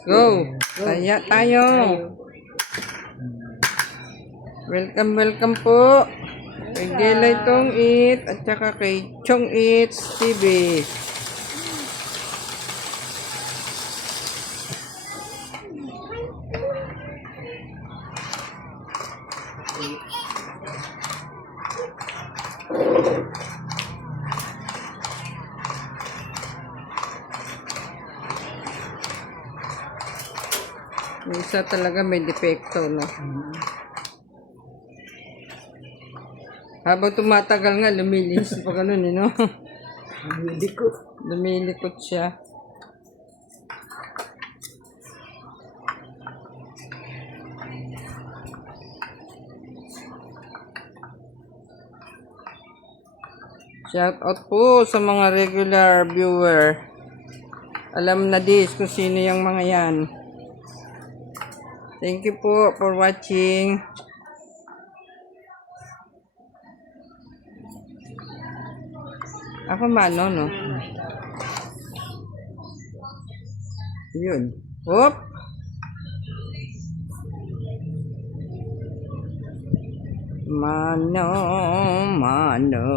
Go! Taya tayo! Welcome po! Kay Gelay Tong It at saka kay Chong It TV. Yung isa talaga may depekto, no? Habang tumatagal nga, lumilis pa ganun, no? Lumilikot. Lumilikot siya. Shout out po sa mga regular viewer. Alam na dis kung sino yung mga yan. Thank you po for watching. Ako mano, no? Yun. Hop! Mano, mano.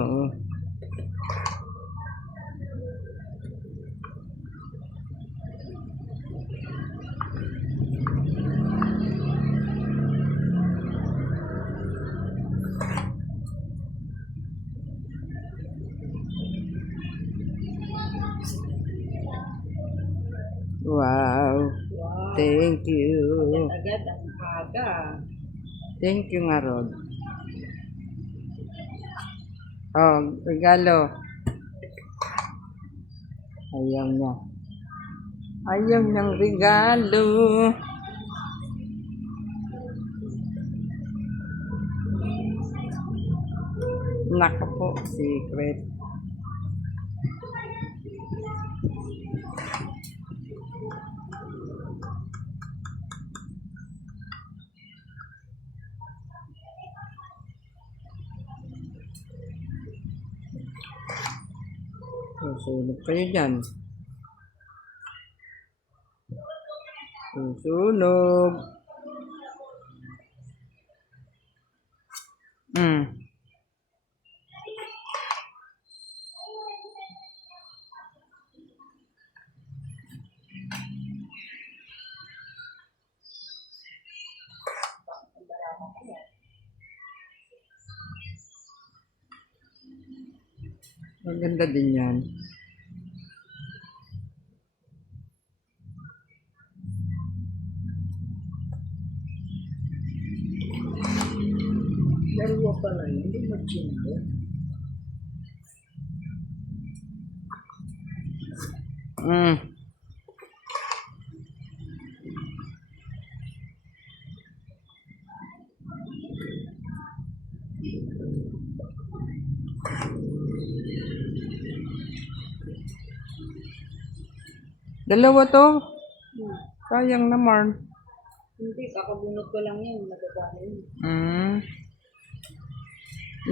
Wow. Thank you. Agad ang aga. Thank you nga, Rod. Oh, regalo. Ayaw niya. Ayaw niyang regalo. Nako po, secret. Susunod kayo dyan. Susunog. Maganda din yan. Dalawa pala yun. Hindi mo chingo. Dalawa to. Sayang naman. Hindi, kakabunot ko lang yun. Nagkakain.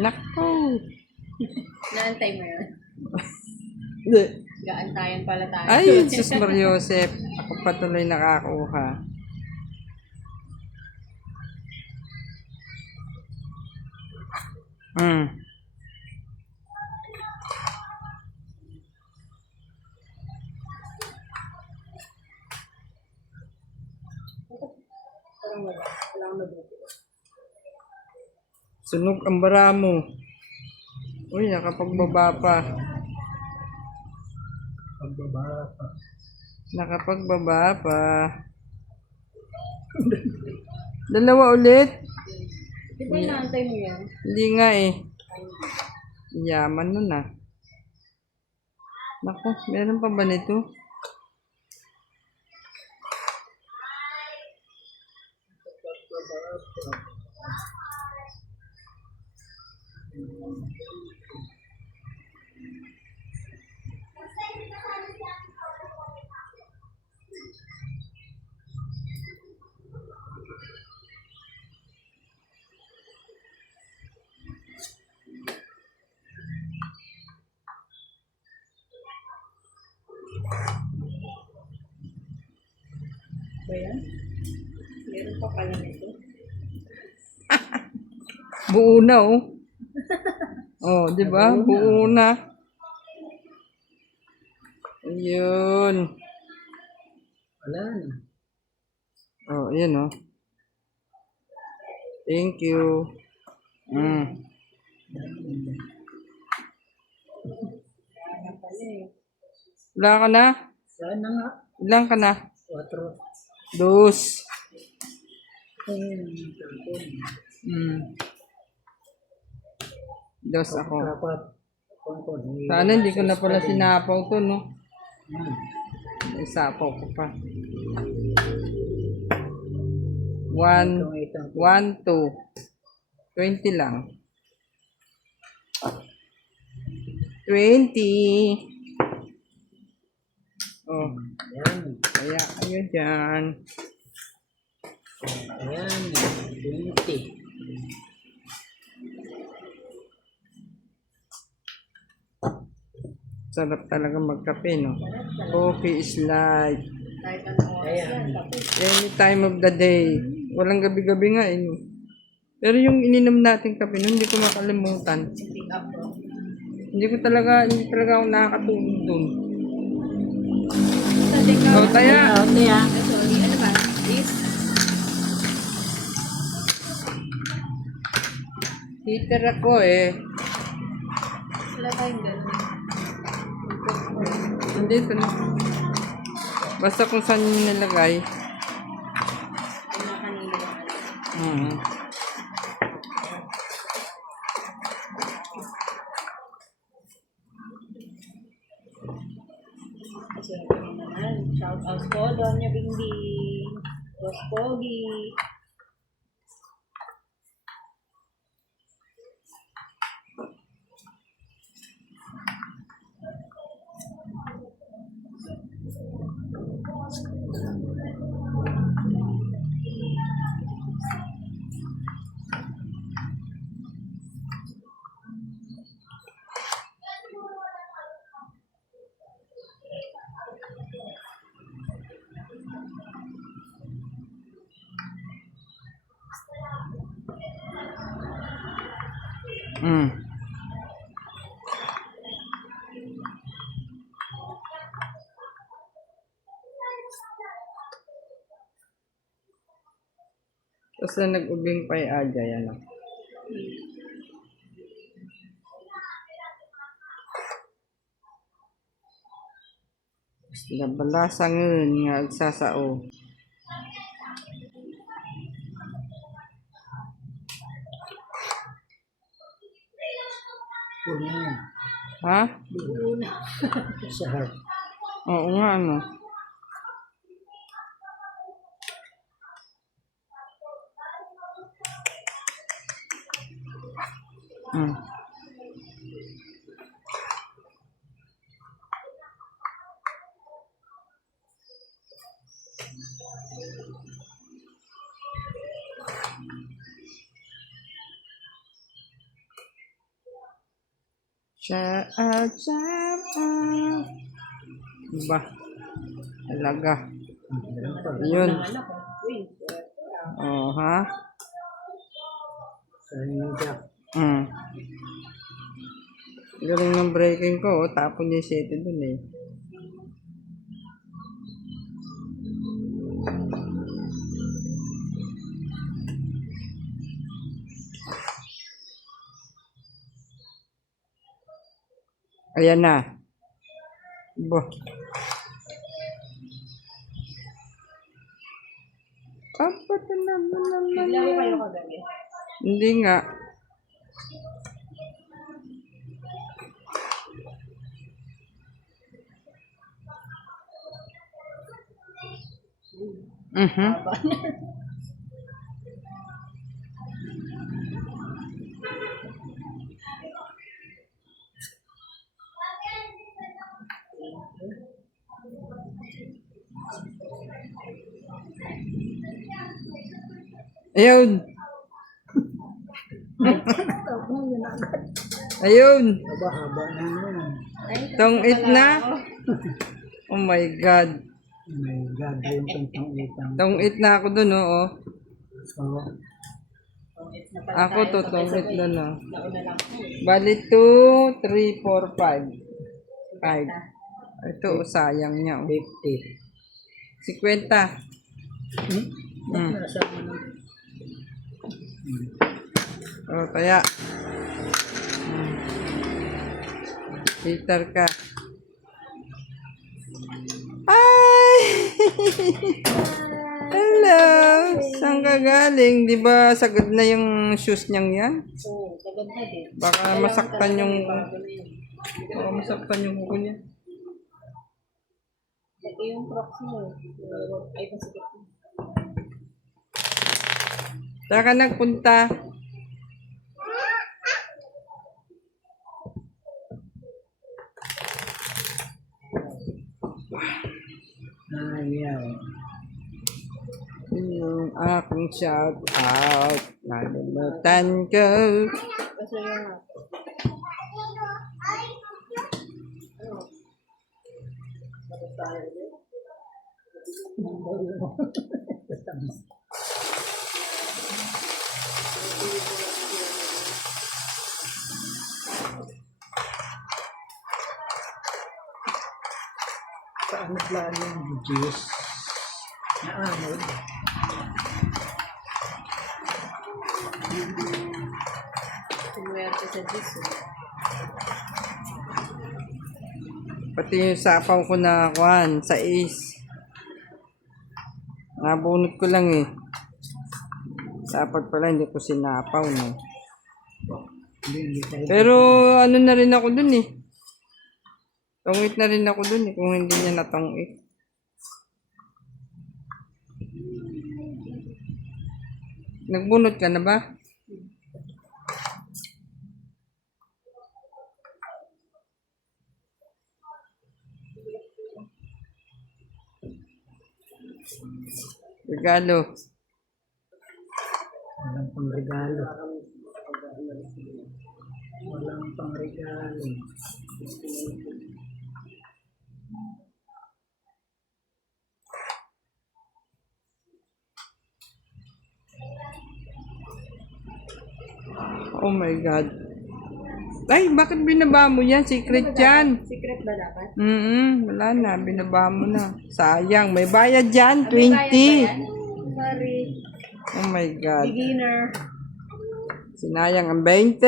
Nako. Naantay mo yun? Hindi. Gaantayan pala tayo. Ay, Sus Mariosep. Ako patuloy nakakuha. Sunog ang bara mo. Uy, nakapagbaba pa. Nakapagbaba pa. Dalawa ulit. Di ba inaantay mo yan? Hindi nga eh. Yaman nun ah. Naku, meron pa ba nito? ba yan? Meron pa pala nito. Buo na, oh. Oh, di ba? Buo na. Ayun. Wala na. Oh, ayan, oh. Thank you. Wala ka na? Sana nga. Ilan ka na? 4. Dos. Hmm. Dos ako. Dapat. Kung Sana hindi ko na pala sinapaw to, no? Isapaw ko pa. 1, 1, 2. 20 lang. 20. Oh, Ayan. kaya kayo dyan. Ayan. 20. Sarap talaga magkape, no? Coffee is life. Kahit anong oras yan. Tapos, Any time of the day. Walang gabi-gabi nga, eh. No? Pero yung ininom natin kape, no, hindi ko makalimutan. pick up bro. Hindi talaga ako nakakatulog dun. Sa deka. Oh, taya. Sorry, ano ba? Is? Heater ako, eh. Wala tayong gano'n. Nandito na. Basta kung saan yung nilagay. Yung mga kanina lang. Siyempre naman. Shout out po, Donya Bingbing. Boss Pogi. Tapos na nag-ubing pa yung Aja, yan. Oh. Nabalasangan nga agsasao. Puno yan. Ha? Sa heart. Oo nga, ano. Ba? Talaga. Yun. Oh, ha? Sa Jack. Galing ng breaking ko, oh. Tapon niya yung sete dun, eh. Ayan na. Bo. Apa ka naman Bigla ko kayo kagabi. Hindi nga. Ayun. Ayun. Haba-haba na naman. Ay, Tong it na. ako. Oh my God. May gada yung kantang utang. Tong 8 na ako dun, oo. So, It's na pala Ako to, tong 8 na na. nauna lang ako. Bali 2, 3, 4, 5. 5. Ito, sayang niya. Oh. 50. 50. Hmm? Hmm. Nasa ano? Oh, kaya. Peter ka. Ay! Hello! Saan ka galing? Di ba sagad na yung shoes niyang yan? Oo, sagad na din. Baka masaktan yung... Bago na yun. Baka masaktan yung kuko niya. Ito yung crocs mo. Ay, pasikip mo. Saan ka nagpunta? Ayaw. Yung aking shout out. Nalimutan ko. Kasi yung Paano plano yung juice? Naamod. sumuwerte sa Diyos. Pati yung sapaw ko na kuhan sa is. Nabunot ko lang eh. Dapat pala hindi ko sinapaw no. Hindi tayo. Pero ano na rin ako dun eh. Tungit na rin ako dun eh kung hindi niya natungit. Nagbunot ka na ba? Regalo. Walang pang regalo. Walang pang regalo. Oh my God. Ay, bakit binaba mo yan? Secret yan. Secret ba dapat? Wala na. Binaba mo na. Sayang. May bayad dyan. May bayad ba 20. yan? Sorry. Oh my God. Beginner. Sinayang ang 20.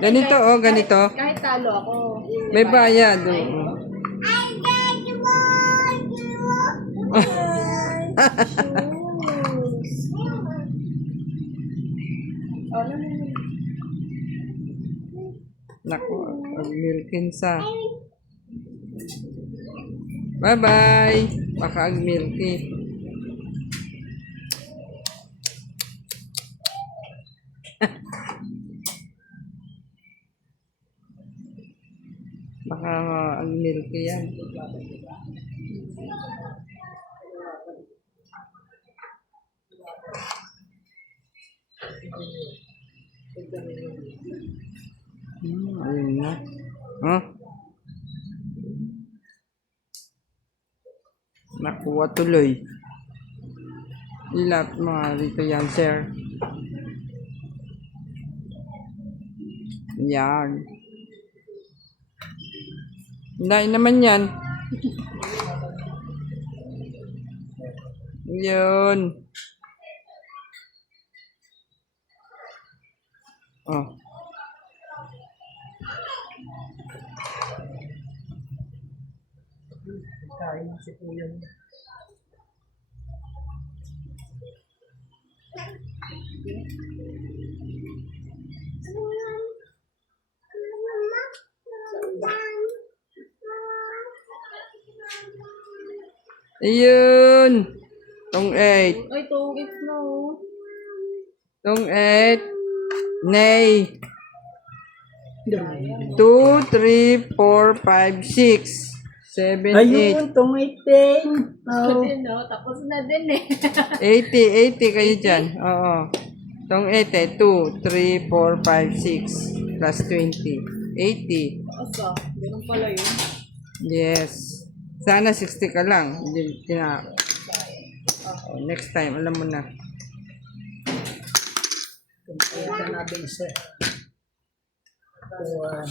Ganito oh, ganito. Kahit talo ako. May bayad. Oo. Naku, ag-milkin sa. Bye-bye. Baka ag-milky. Baka ag-milky yan. Ayun na. Huh? Nakuha tuloy. Ilap mga dito yan, sir. Yan. Hindi naman yan. Yun. Oh. Kain si Kuya. Ayun. Tong 8. Ay, 2 weeks na oh. Tong 8. Nay. 2, 3, 4, 5, 6, 7, 8. Ayun, tumiting. Oh. Din, no? Tapos na din eh. 80 kayo dyan. Oo. Tong 8 eh. 2, 3, 4, 5, 6, plus 20. 80. Asa, ganun pala yun. Yes. Sana 60 ka lang. Hindi, next time, alam mo na. Kung kaya ka natin sa kuwan.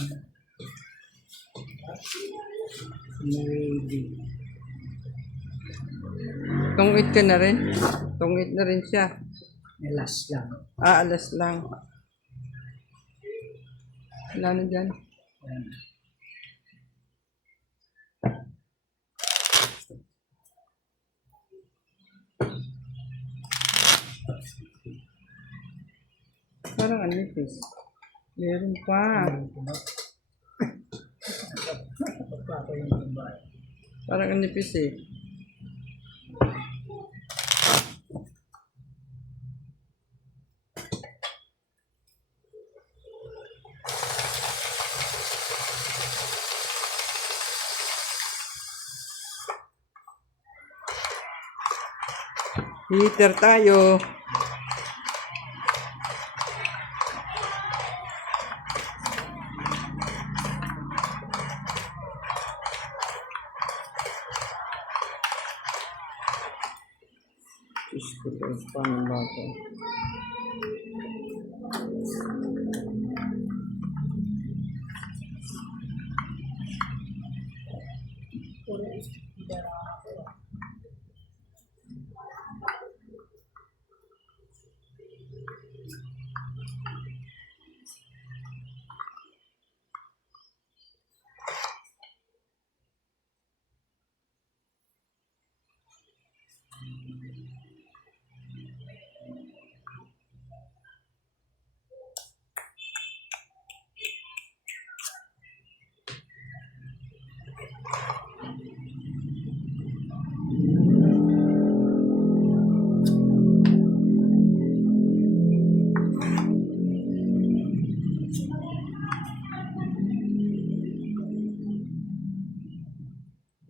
Maybe. Tungit ka na rin. Tungit na rin siya. Last lang. Alas lang. Wala na dyan. Yan. Parang anipis. Meron pa. Pagpapa yung babae. Parang anipis eh. Heater tayo. Diyos ko, paano ba ito?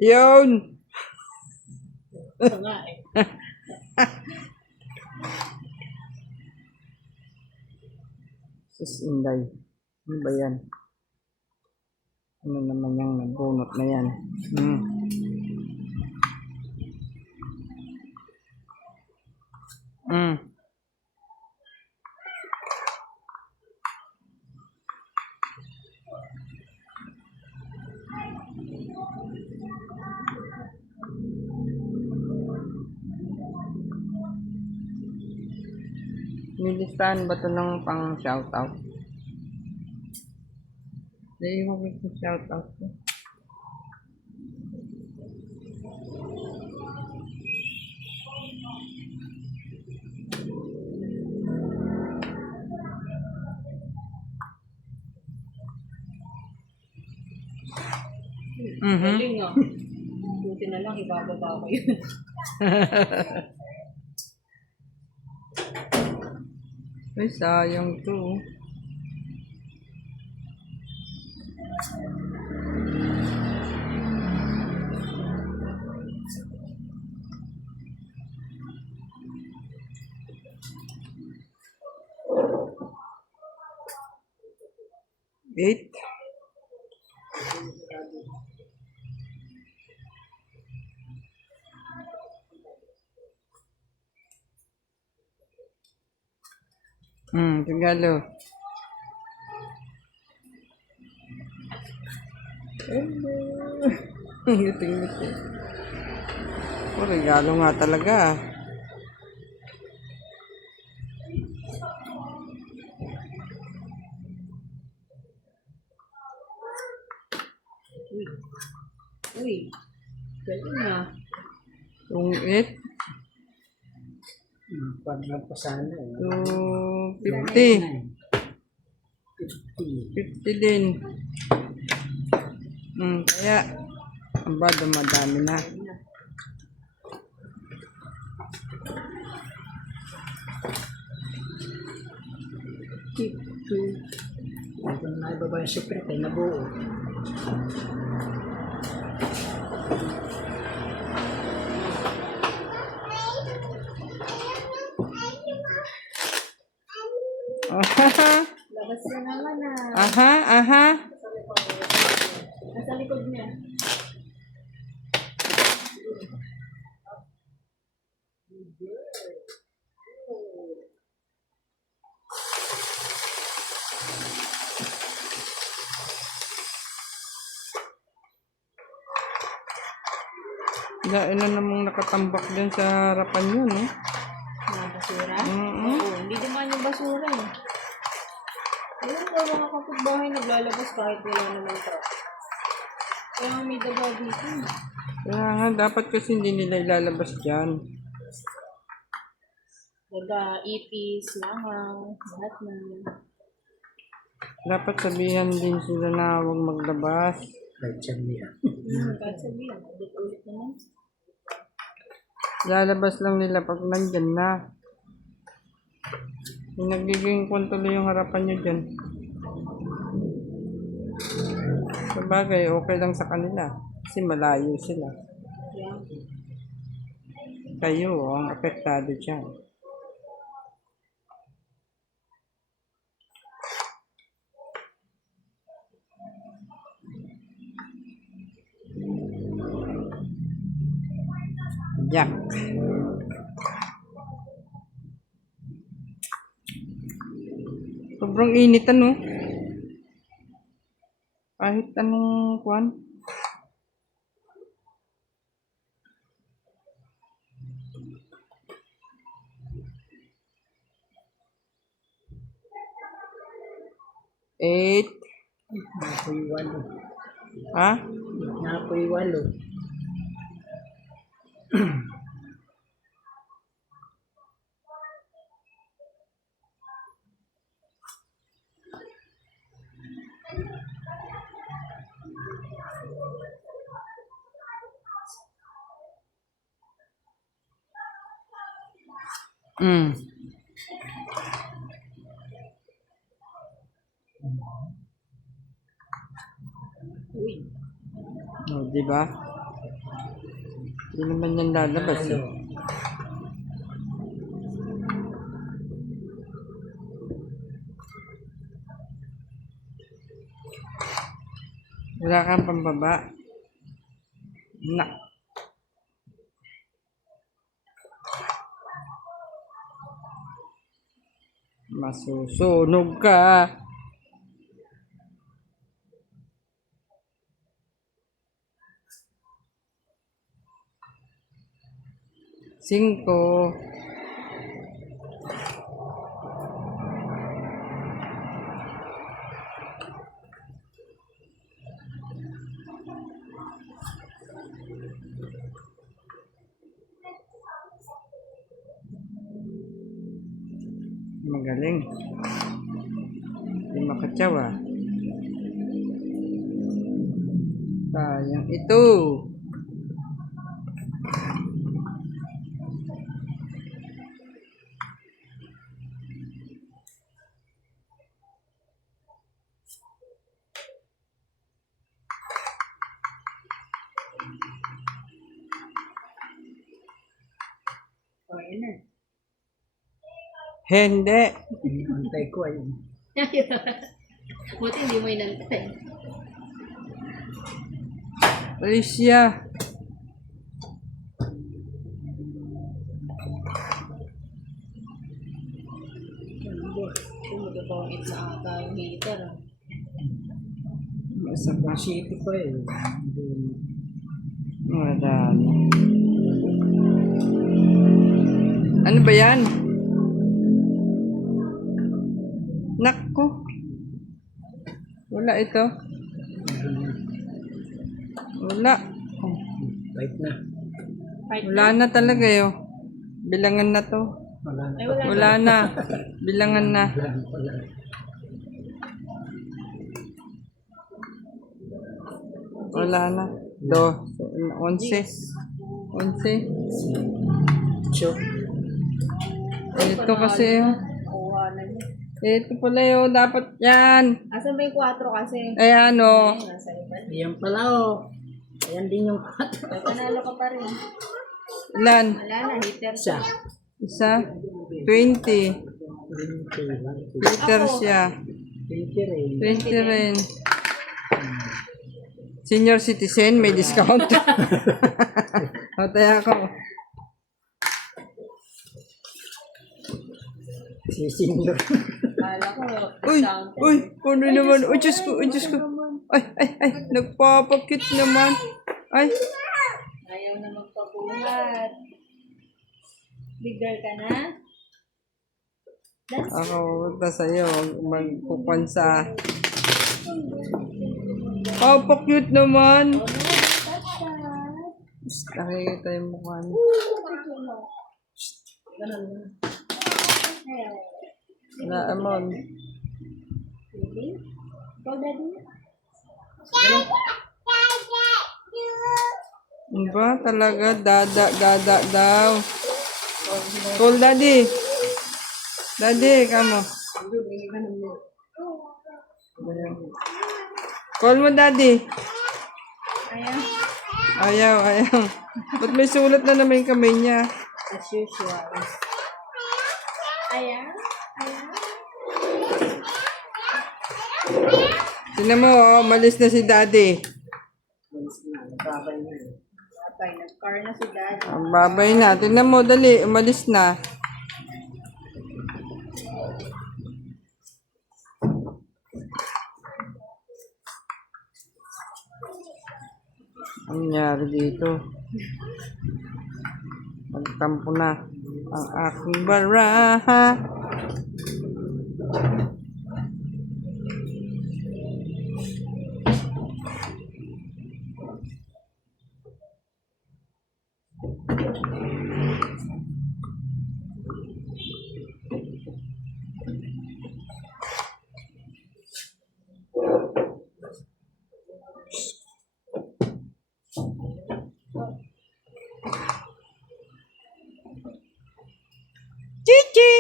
Yun! Ito nga eh. Sus, Inday. Ano ba yan? Ano naman yung nabunot na yan? Mm. Nilistahan ba ito ng pang shoutout? Hindi mo ba ito shoutout ko? Galing ah. Buti na lang, ibababa ko yun. Ay, sayang to. Eight. Regalo. Ngiti-ngiti. Oh, regalo nga talaga. Uy, galing ah. Tungit. Pag pa sana eh. 250. 50. 50 din. Kaya, ba, dumadami na. Kung naibaba yung secret ay nabuo. Labas na naman ah. Aha. Nasa likod niya. Dahil na namang nakatambak dyan sa harapan yun, eh. Mga basura? Mm-mm. Oo, hindi naman yung basura eh. Ayun po, mga kapitbahay naglalabas kahit wala naman truck. Kaya may daba dito. Kaya nga, dapat kasi hindi nila ilalabas dyan. Ipis, langaw, lahat na. Dapat sabihan din sila na huwag maglabas. Kahit siya niya. Kahit sabihin, ulit-ulit naman. Lalabas lang nila pag nandyan na. Yung nagiging kuntuloy yung harapan nyo dyan. Sabagay, okay lang sa kanila. Kasi malayo sila. Yeah. Kayo ang apektado dyan. Yak. Sobrang init ano. Kahit anong kwan. Eight. Napoy walo. Ha? Napoy walo. Mm. Uy, Oh, di ba? Hindi naman yan lalabas eh. Wala kang pambaba. Na. Masusunog ka. Cinco. Magaling. Hindi makatsawa. Sayang ito. o yun na. Hindi. Antay ko ay. Buti hindi mo inantay. Alicia. Kung magpapangit na ata yung heater. Ah. Sa City pa eh. Wala na. Ano ba yan? Nakko. Wala ito. Wala. Right na. Right Wala na talaga yun. Bilangan na to. Wala na. Ay, wala. Wala na. Bilangan na. Wala. Wala na. 11. 11. So, Ito kasi yun. Kuha na niya. Ito pala yun. Dapat yan. Asan ba yung 4 kasi? Ay ano. Ay, nasa iba. ayan pala oh. Ayan din yung kato. May panalo ka pa rin. Ilan? Wala na, heater Isa. Isa. 20. Liter siya. 20 rin. 20 rin. Senior citizen, may discount. O, tayo ako. Si Senior. Kala ko, Uy, sound. uy, ano naman? Uy, Diyos ko, uy, Diyos ko. Ay, nagpapakit naman. Ay, Ayaw na magpa Salamat. Big girl ka na? Dance? Ako pupunta sa'yo. Magpupansa. Oh, pa-cute naman. Shh, nakikita yung mukha niya. Na, Amon. Really? Ikaw, daddy? Ano ba? Talaga? Dada daw. Call daddy. Daddy, kamo. Call mo daddy. Ayan. Ayaw. Ba't may sulat na naman yung kamay niya? As usual. Ayan. Tingnan mo, oh, malis na si daddy. Babay na. Babay, nag-car na si daddy. Ang babay na. Tingnan mo, dali. Umalis na. Ang nangyari dito? Magtampo na ang aking baraha. Chichi!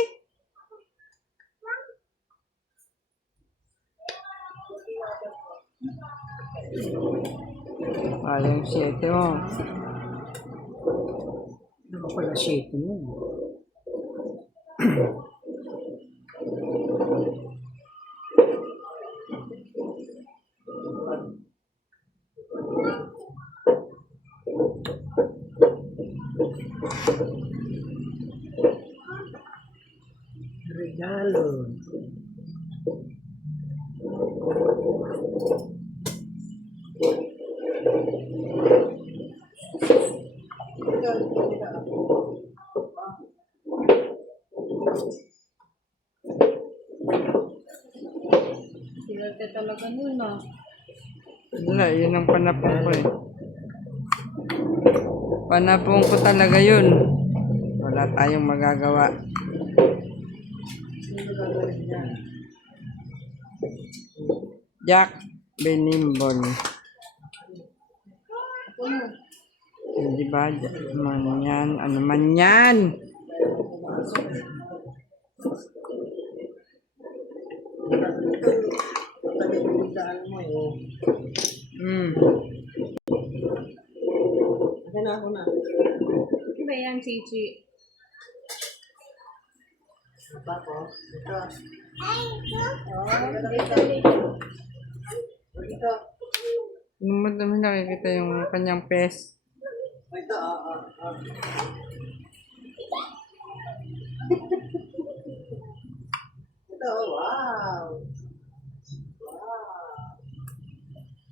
Ayang 7 mo. Ano pala shit mo? Regalo. Sigalte talaga nun, ah. Wala, yun ang panapong ko eh. Panapong ko talaga yun. Wala tayong magagawa. Jack Benimbon. Hindi ba? Ano man yan? Ano man yan? Di ba yan, Chichi? Ano mo naman nakikita yung kanyang pes?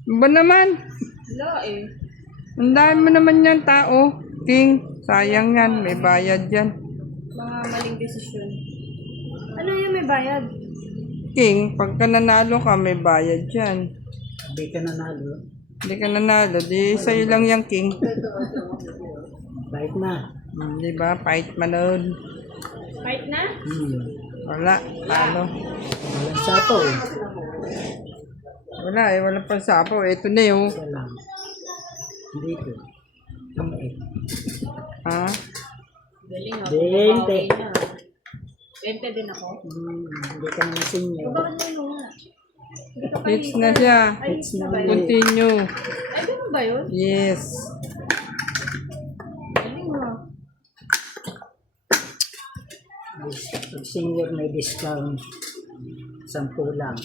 Ano ba naman? Wala eh. Ang dami mo naman yan tao. King, sayang yan. May bayad yan. Mga maling desisyon. Ano yung may bayad? King, pagka nanalo ka, may bayad yan. Hindi ka nanalo. Hindi ka nanalo, di sa'yo lang yung king. Bait na. Di ba? Fight manood. Fight na? Wala, talo. Walang sapo eh. Wala eh, wala pang sapo. Ito na yun. Isa lang. Dito. Kamay. Ha? Galing ako. 20. 20 din ako. Hindi ka naman senior. Bakit na yun nga? Hindi ka pa Hits na siya. Ay, hits na ba yun? Continue. Ay, ganun ba yun? Yes. Galing mo. Pag senior may discount. 10 lang.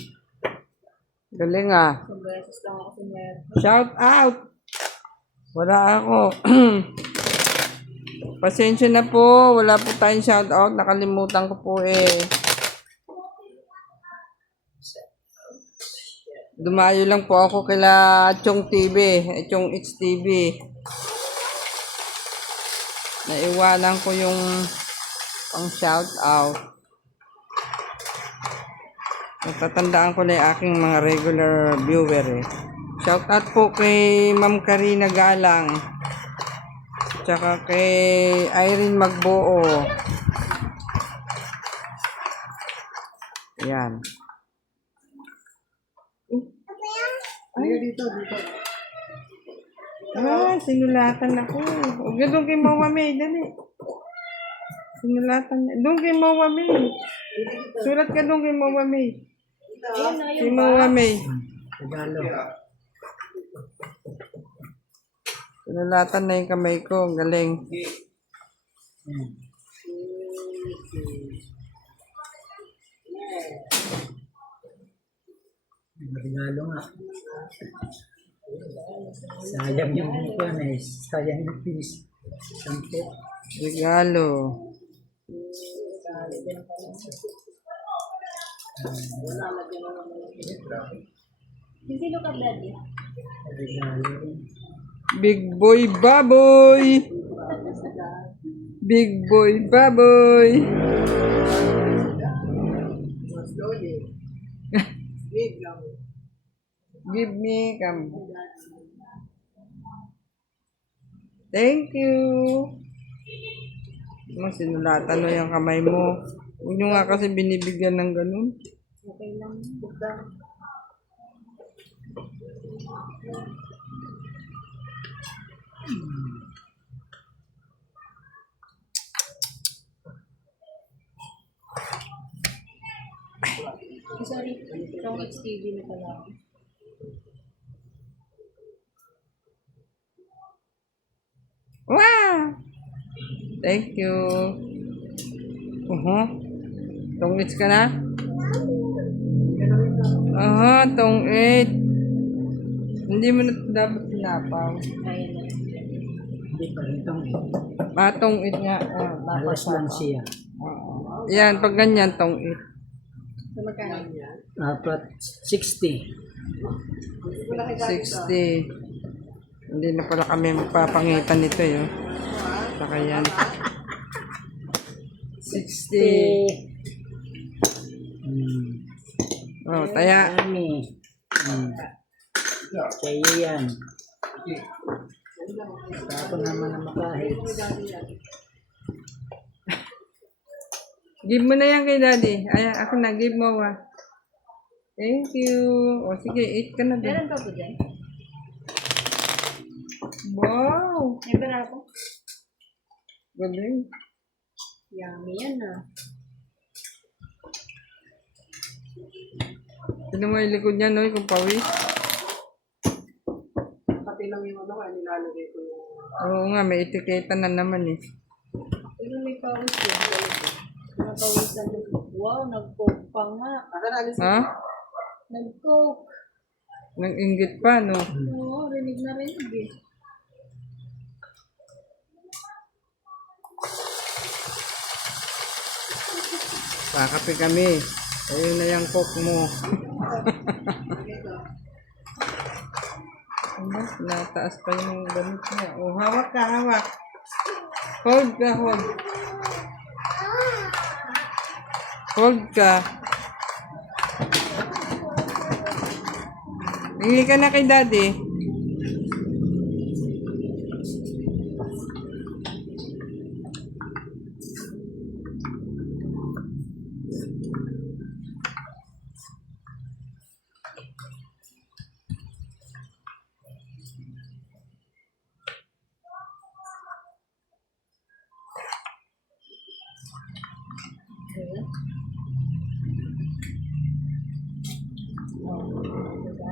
Galing ah. Isang beses lang ako sinwerte. Shout out! Wala ako. Pasensya na po. Wala po tayong shout out. Nakalimutan ko po eh. Dumayo lang po ako kila Chong TV. Chong XTV. Naiwanan ko yung pang shout out. Natatandaan ko na yung aking mga regular viewer eh. Shout out po kay Ma'am Karina Galang. Tsaka kay Irene Magbuo. Yan. Dito. Sinulatan ako. Huwag na doon kay Mama May. Dali. Sinulatan niya. Doon kay Mama May. Sulat ka doon kay Mama May. Ayun na Kay yung Mama May. Regalo. Sinulatan na yung kamay ko. Ang galing. Yan. Regalo nga. Sayang yung ano eh. Sayang yung piece. Sampo. Regalo. sino ka, Daddy? Regalo rin. Big boy baboy. Big boy baboy. Give me come. Thank you. Mas sinulatan mo yung kamay mo. Huwag nyo nga kasi binibigyan ng ganun. Okay lang. Sorry, itong HTV na pala. Wow! Thank you. Tongits ka na? Tongit. Hindi mo na dapat pinapaw. Ayun na. Hindi pa rin itong Tongit nga. alas lang siya. Yan, pag ganyan, tongit. So, magkano? Dapat 60. 60. Hindi na pala kami magpapangitan nito yun. Saka yan. 60. Oh, taya. Dami. Sa'yo yan. Ako naman na makahit. Give mo na yan kay daddy. Ayan, ako na. Give mo wa. Thank you. O sige, eat ka na din. Meron pa po dyan? Wow! May pera ako? Galing. Yummy yan ah. Sino mo yung likod niya, no? Kung pawis. Pati lang yung ano ka, nilalagay ko yung... Oo nga, may etiketa na naman eh. Pero may pawis yan. Mga pawisan doon. Wow, nag-coke pa nga. Ha? Nag-coke. Nang inggit pa, no? Oo, rinig na rinig eh. Kakape kami. Ayun na yung coke mo. Ano? Nataas pa yung gamit niya. Oh, hawak ka, hawak. Hold ka, hold. Hold ka. Hingi ka na kay daddy.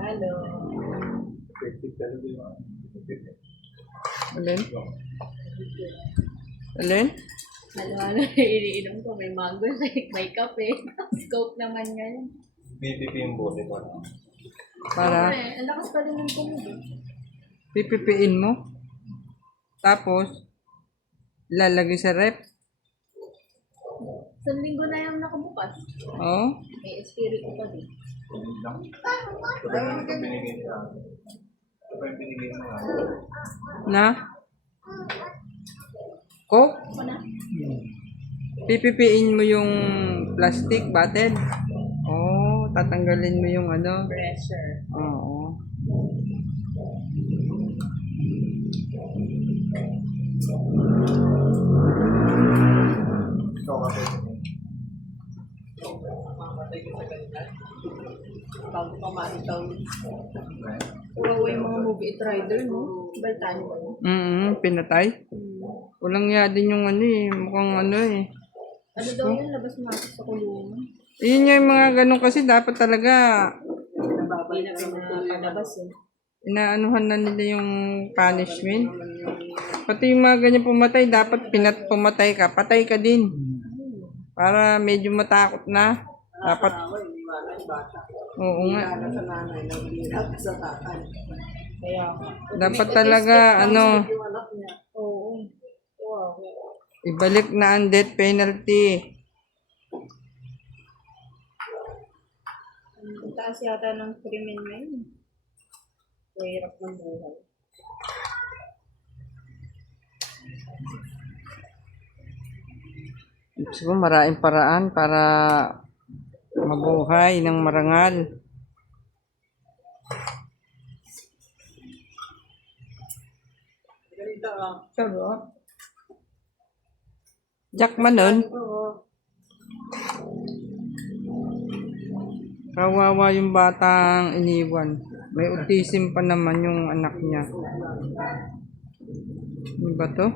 Halo. Alin? Alin? Halo, iniinom ko. May mango shake, may kape. Coke naman ngayon. BBP yung bote ko. Para Ang lakas pa rin ng tumulo. pipipiin mo. Tapos, lalagay sa rep. Isang linggo na yung nakabukas. Oh. May espiritu pa din. Ito yung binigay niya. Ito yung binigay niya. Na? Coke? Pipipiin mo yung plastic bottle. Oh, tatanggalin mo yung ano. Pressure. Oo. Ikaw kasi. Bago pa makitaw. Huwag yung mga movie it rider, no? Baltaan mo. Pinatay. Walang ya din yung ano eh. Mukhang ano eh. Ano daw yun? Labas-masok sa kulungan. Yun yung mga ganun kasi dapat talaga Hindi na pinapalabas eh. inaanuhan na nila yung punishment. Pati yung mga ganyan pumatay, dapat pumatay ka, patay ka din. Para medyo matakot na. Dapat. Oo nga. Kaya, Dapat talaga, ano, oo. Wow. ibalik na ang death penalty. Ang taas yata ng krimen ngayon. Mahirap ng buhay. Siguro maraming paraan para mabuhay ng marangal. Sarap. Jack Manon. Kawawa yung batang iniwan. May autism pa naman yung anak niya. Ano ba to?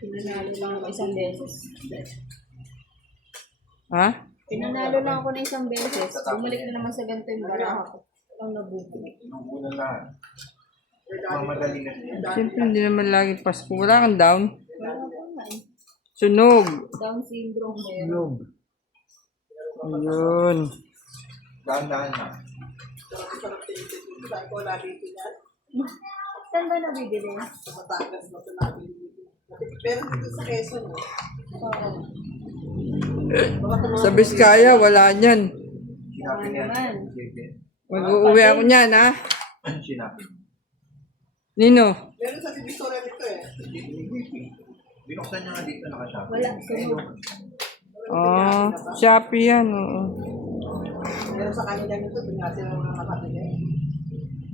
Pinanalo lang ako isang beses. Ha? Pinanalo lang ako na isang beses. Bumalik na naman sa ganito yung baraha ko. Ang nabubuhay. Inuuna lahat. Mamadali na siya. Siyempre hindi naman lagi Pasko. Wala kang down. Wala pa nga eh. Sunog. Down syndrome meron. Log. Ayun. Dahan-dahan na. Saan ba nabibili? Sa Biskaya, wala niyan. Sinapin yan. naman. Mag-uuwi ako niyan, ha? Sinapin. Nino? Binuksan niya nga dito nakasapin. Wala. Sunog. Oh, Shopee yan. Oo. Pero sa kanila nito, doon nga sila mga nakapagay.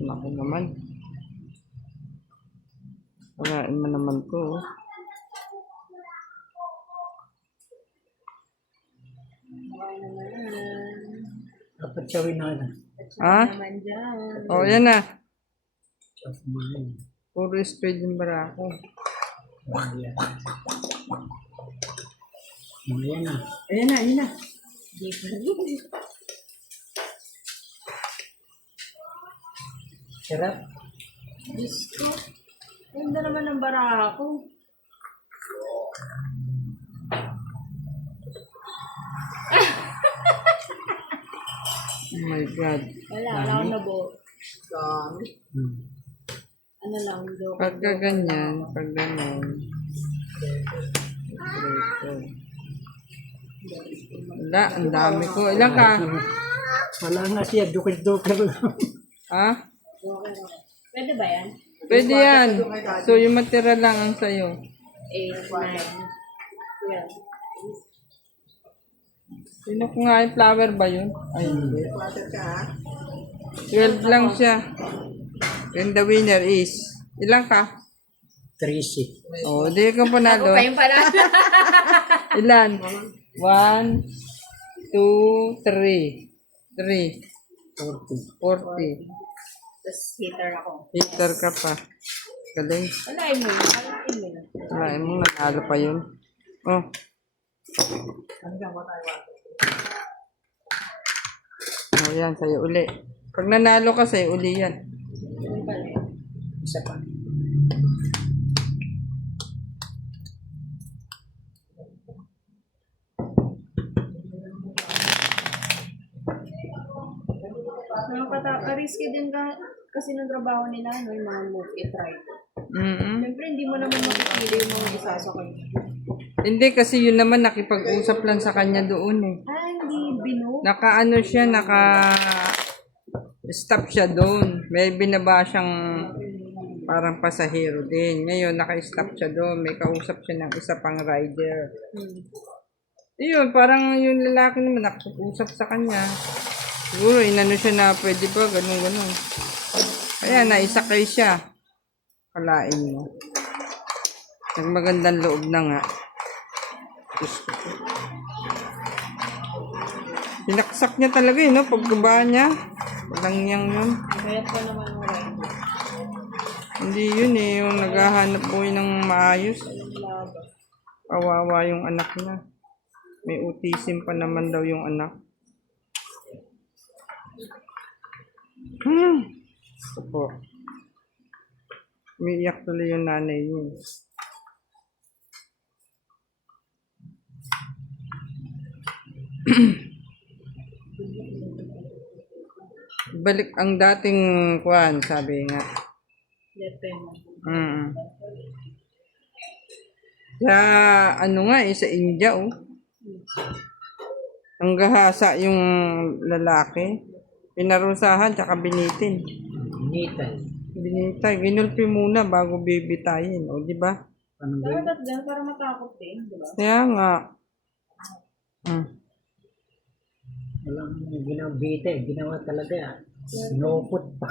Laki naman. Walain mo naman to. Oh. Dapat siyawin na na. Ha? Naman dyan. Oh, yan na. Chop mo na yun. Puro speed yung barako. Ayan. Ayan na. Ayan na, ayan na. Di pa rin. Sarap. Diyos ko. Ganda naman ng baraha ko. Oh my God. Wala akong nabo. Hmm. Ano lang, joke. Pagka ganyan, pag ganyan. Wala, ang dami ko. Ilan ka? Wala nga siya. Dukir-dukir lang. Ha? Pwede ba yan? Pwede yan. So, yung matira lang ang sayo. 8, 9. Yan. Sino ko nga yung flower ba yun? Ay, hindi. Water ka ha? 12 lang siya. And the winner is, ilan ka? 30. Oh, di ka panalo. Ako pa yung pala. Ilan? 1, 2, 3. 3. 40. 40. Tapos hitter ako. Hitter ka pa. Galing. Alain mo yun. Alain mo yun. Ay, mo nanalo pa yun. Oh. Oh, yan, sa'yo uli. Pag nanalo ka, sa'yo uli yan. Yun pala yun. Isa pa. Nakaka-risky din kasi ng trabaho nila, no, yung mga move it right. Siyempre, hindi mo naman makikili yung mga isasakay. Hindi, kasi yun naman nakipag-usap lang sa kanya doon eh. Hindi binu. Naka-ano siya, stop siya doon. May binaba siyang parang pasahero din. Ngayon, naka-stop siya doon. May kausap siya ng isa pang rider. Yun, parang yung lalaki naman nakapag-usap sa kanya. Siguro, inano siya na pwede ba, ganun. Kaya, naisakay siya. Kalain mo. Nagmagandang loob na nga. Diyos ko. Sinaksak niya talaga no? Pagbaba niya. Walang niyang yun. Kaya pa naman mo rin. Hindi yun yung naghahanap po ng maayos. Kawawa yung anak niya. May autism pa naman daw yung anak. Ito po. Umiiyak tuloy yung nanay niya. Balik ang dating kuan, sabi nga. Depende. Sa ano nga sa India ang gahasa yung lalaki. Pinarusahan tsaka binitin. Binitay. Ginulpi muna bago bibitayin. O, di ba? Dapat dyan para matakot din, di ba? Kaya nga. Walang ginawbite, ginawa talaga. Sinupot pa.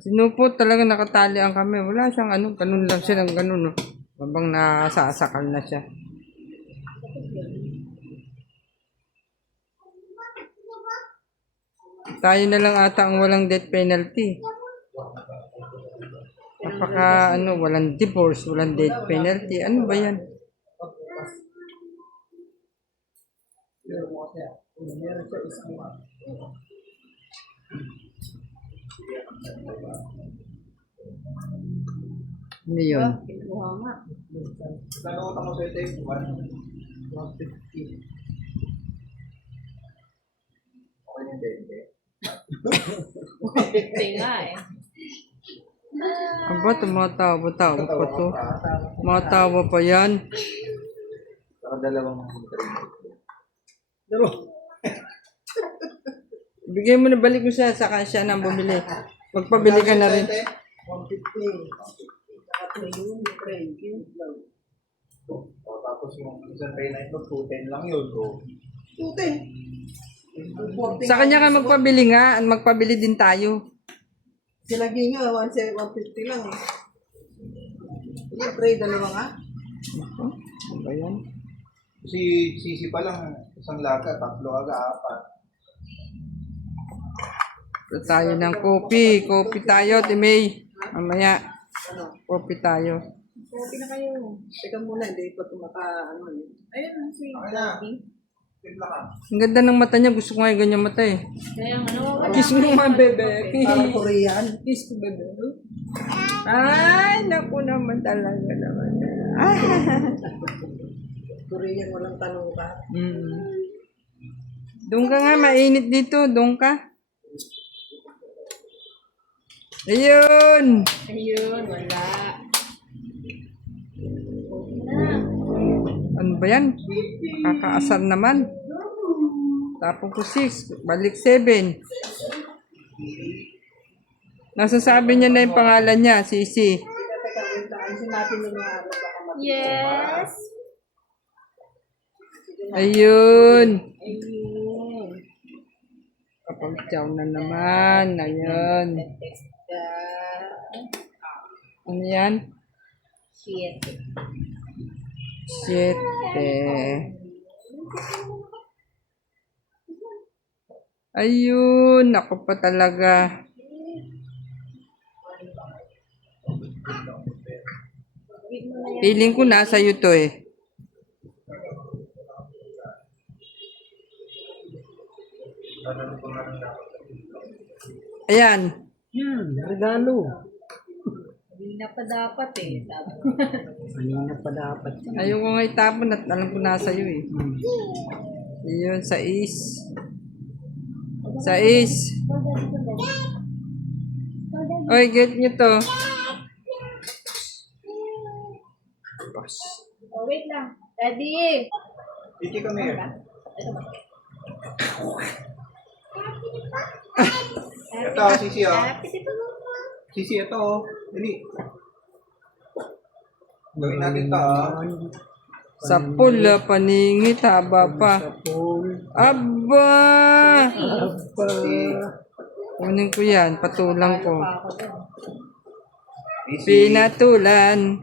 Sinupot talaga nakatali ang kami. Wala siyang ano. Ganun lang siya ng ganun. No? Habang nasasakal na siya. Tayo na lang ata ang walang death penalty. Napaka walang divorce, walang death penalty. Ano ba yan? Ano yun? Kinuha nga. Nakakota ko sa ito yung 150. Okay na hindi. Tinga eh. Aba, tumatawa pa to. Matawa pa yan. Saka dalawang Bigay mo na, balik mo siya, saka siya nang bumili. Magpabili ka na rin. 150. Saka 3 yun, 3. Tapos yung isang pay na ito, 210 lang yun. 210. Sa kanya ka magpabili nga, at magpabili din tayo. Silagi nga, 150 lang eh. Yung tray, dalawa nga. Ano ba yan? Si Sisi pa lang, isang laga, 3 aga, 4. So, tayo ng kopi. Kopi tayo, Timay. Mamaya, kopi tayo. Kopi na kayo. Teka muna, hindi pa tumaka, Ayun, si Okay na. Daddy. Timpla ka. Ang ganda ng mata niya. Gusto ko nga yung ganyan mata eh. Kaya ano, Kiss mo nga, bebe. Parang Korean. Kiss ko, bebe. Ay, naku naman talaga naman. Korean, walang tanong ka. Doon ka nga, mainit dito. Doon ka. Ayun! ayun, wala. Ano ba yan? Kakaasar naman. Tapos ko 6. Balik 7. Nasasabi niya na yung pangalan niya, Sisi. Teka, wait lang. Alisin natin yung mga ano. Yes! Ayun. Ayun. Kapag chow na naman. Ayun. Ano yan? Shit. 7. Ayun. Ako pa talaga. Feeling ko nasa iyo to eh. Ayan. Regalo. Hindi na pa dapat eh. Sabi. Kanina pa dapat. Ayoko nga itapon at alam ko nasa iyo eh. Ayun, 6. 6. Oy, get nyo to. Oh, wait lang. Daddy! Tiki kami. Ito ba? Ito, Sisi oh. Sisi, ito oh. Dali. Gawin natin ito oh. Sa pula, paningit, haba pa. Sa pool. Aba! Aba. Kunin ko yan, patulang ko. Sisi. Pinatulan.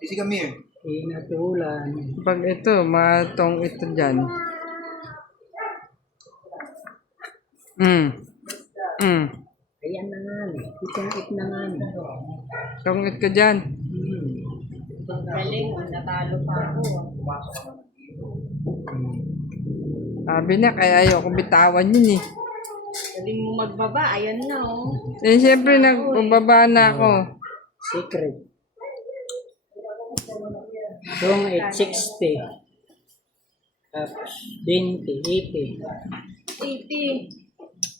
Sisi, come here. Pinatulan. Pag ito, matong ito dyan. Ayan na nga. Itong na nga. Tongit ka dyan. Galing, natalo pa ako. Sabi na, kaya ayoko bitawan yun eh. Galing mo magbaba, ayan na oh. Eh, siyempre, nagbaba na ako. Secret. Itong 860. Tapos 20, 80. 80.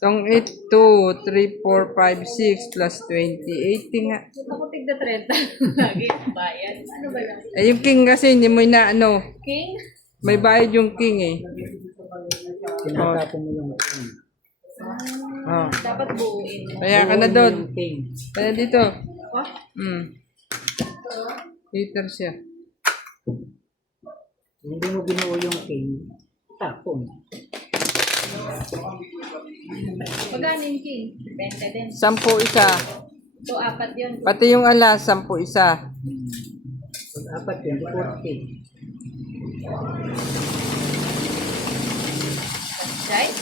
Tong 8, 2, 3, 4, 5, 6, plus 20. 80 nga. Ito ko tigda 30. Lagi bayad. Ano ba lang? Eh, yung king kasi, hindi mo inaano. King? May bayad yung king eh. Tinatapon mo yung king. Oh. Dapat buuin mo. Kaya ka na doon. Yung king. Kaya dito. Oh? Hater siya. Hindi mo binuo yung king. Tapon. Magkano yung king? Depende din. 10 isa. So, 4 yun. Pati yung alas, 10 isa. Pag apat yun, 40. Right?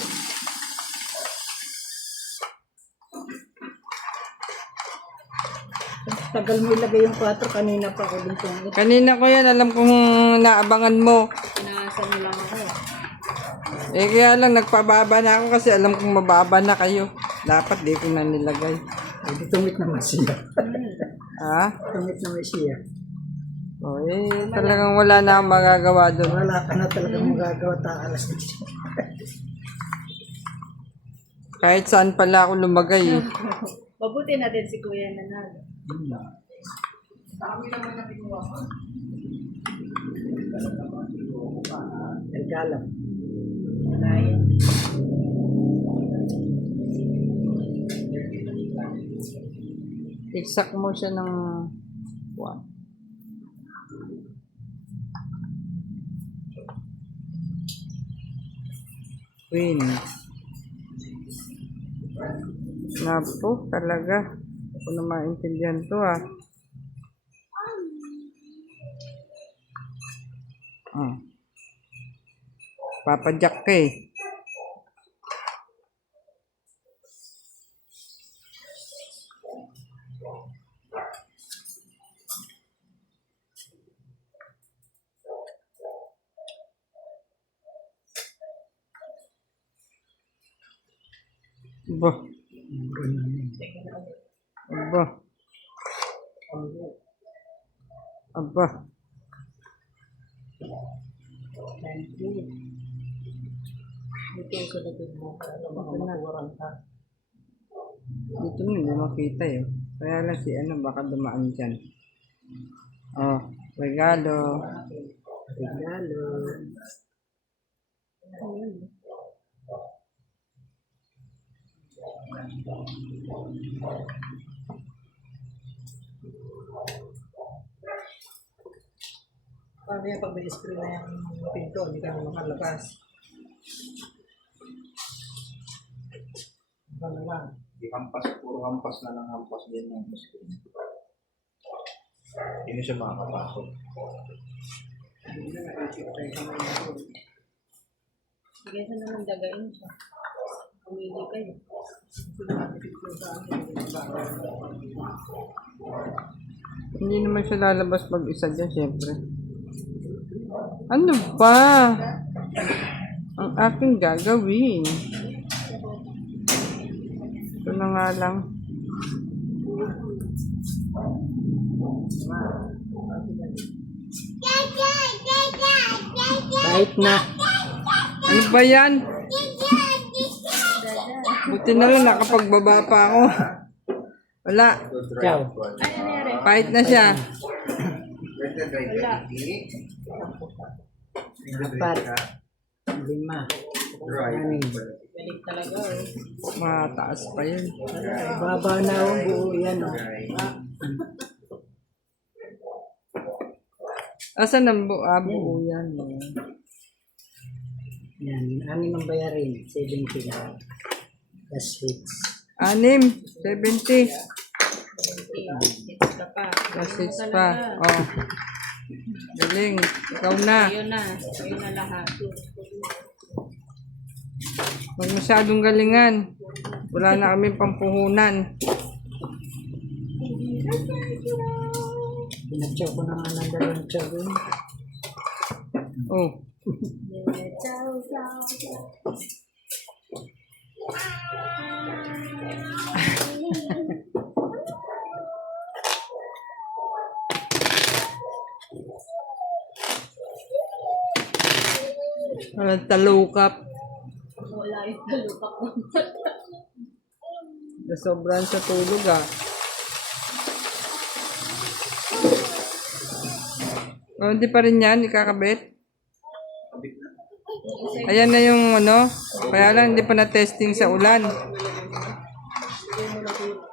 Tagal mo ilagay yung 4 kanina pa ako dun kung Kanina ko yan, alam kong naabangan mo. Pinasa mo lang ako. Eh kaya lang nagpababa na ako kasi alam kong mababa na kayo. Dapat di ko na nilagay. Hindi tumit naman siya. Ha? Tumit naman siya. O eh, talagang wala na akong magagawa doon. Wala ka na talagang magagawa taalas na siya. Kahit saan pala ako lumagay eh. Mabuti natin si Kuya nanalo. Nagkalam. Ryan. Iksak mo siya ng... Wow. Queen. Napo, talaga. Hindi ko na maintindihan to ah. Papadyak ka eh. Aba. Aba. Aba. Dito mo hindi makita eh. Kaya lang si ano baka dumaan dyan. Oh, regalo. Regalo. Paano yung pag may-spray na yung pinto, hindi ka na makalabas. Ano lang. Di hampas, puro hampas na lang hampas din ng screen. Hindi na siya makakapasok. Hindi na nakikita tayo kamay na ito. Sige, saan naman dagain siya? Pumili kayo. Hindi naman siya lalabas pag isa dyan, syempre. Ano ba? Ang aking gagawin. Ito na nga lang. Kahit na. Ano ba yan? Buti na lang nakapagbaba pa ako. Wala. Ikaw. Ay, ano nangyari? Pahit na siya. Wala. 4, 5, 6. Galing talaga eh. Mataas pa yun. Baba na ang buo yan. Asan ang buo yan? Yan, 6 ang bayarin. 70 lang. Plus 6. 6, 70. Ito ka pa. Plus Galing 6 mo pa. talaga. Oh. Galing. Ikaw na. Ayun na. Ayun na lahat. Huwag masyadong galingan. Wala na kami pampuhunan. Pinatsaw ko na nga ng 2 tsaw yun. Oh. Walang talukap. Wala yung talupak mo. Sobrang sa tulog ah. Oh, hindi pa rin yan, ikakabit. Ayan na yung ano, kaya lang hindi pa na-testing sa ulan.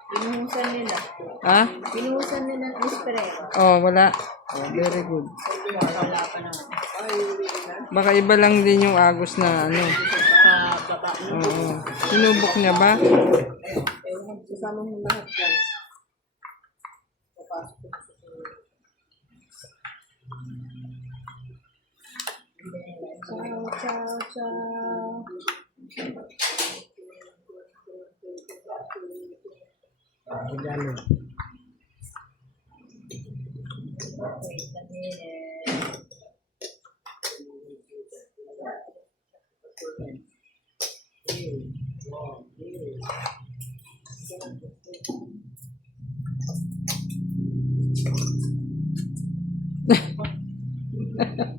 Pinuhusan nila. Ha? Pinuhusan nila ng spray. Oh, wala. Oh, very good. Wala pa naman. Baka iba lang din yung agos na ano. Sa baba. Oo. Sinubok niya ba? Kasama mo lahat yan. Ciao, ciao, ciao. Regalo. Wait a minute.